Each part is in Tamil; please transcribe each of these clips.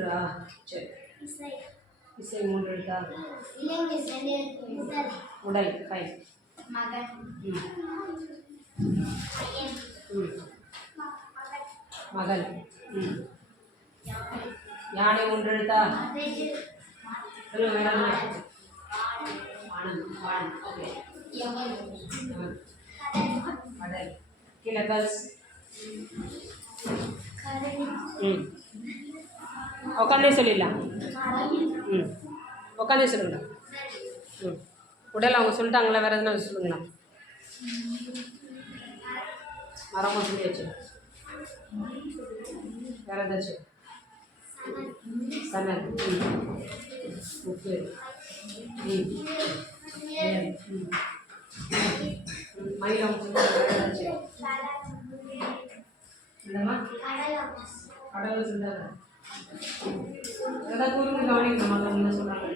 மூன்றா? சரி. இசை 3 எழுத்தா? உடல் கை. மகள். யானை 3 எழுத்தா? சொல்லுங்க மேடம். ஓகே. கடல். கீழே கல்ஸ். உட்காந்தே சொல்லிடலாம். உட்காந்தே சொல்லுங்க. உடல் அவங்க சொல்லிட்டாங்களா? வேறு எதுனா சொல்லுங்களா? மரமும் சொல்லியாச்சு. வேறு ஏதாச்சும்? சனல். உப்பு. மயிலம் சொல்லியாச்சு. என்னம்மா? கடவுள் சொல்லுறாங்க. ஏதாவது கூறுங்க, கவனிக்கணும். மற்ற என்ன சொல்கிறாங்க?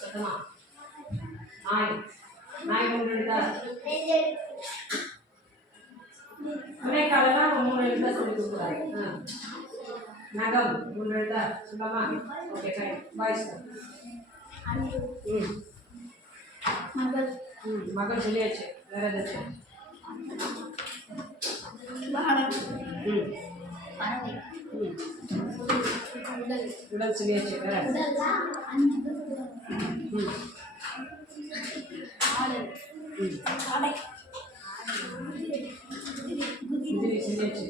சத்தமா. நாய். நாய் 3 எழுத்தா? துணைக்காலெல்லாம் 3 எழுத்தா சொல்லி கொடுக்குறாங்க. நகம் 3 எழுத்தா? சொல்லலாமா? Okay fine. பாய்ஸ். மகள் சொல்லியாச்சு. வேறு ஏதாச்சும்? உடல் சொல்லியாச்சு. வேறு? இது சொல்லியாச்சு.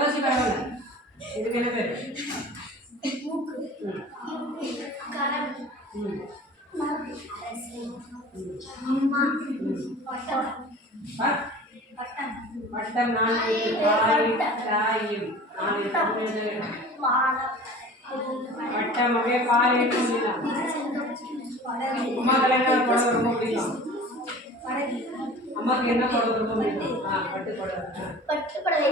யோசி பரவாயில்ல. இதுக்கு என்ன பேர்? வட்டம் 4 வட்டம் அப்படியே பால் எடுக்கலாம். அம்மாக்கெல்லாம் என்ன புடவை ரொம்ப பிடிக்கும்? அம்மாவுக்கு என்ன புடவை ரொம்ப பிடிக்கும்? பட்டு புடவை.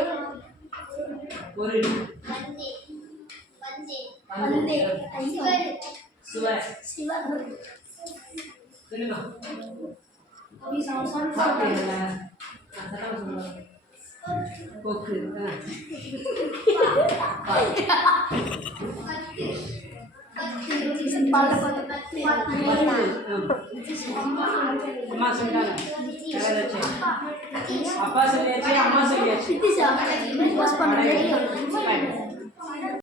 ஒரு சுவர். சொல்லுமா. கொக்கு. அம்மா சொல்லிட்டாங்க. அப்பா சொல்லியாச்சு, அம்மா சொல்லியாச்சு.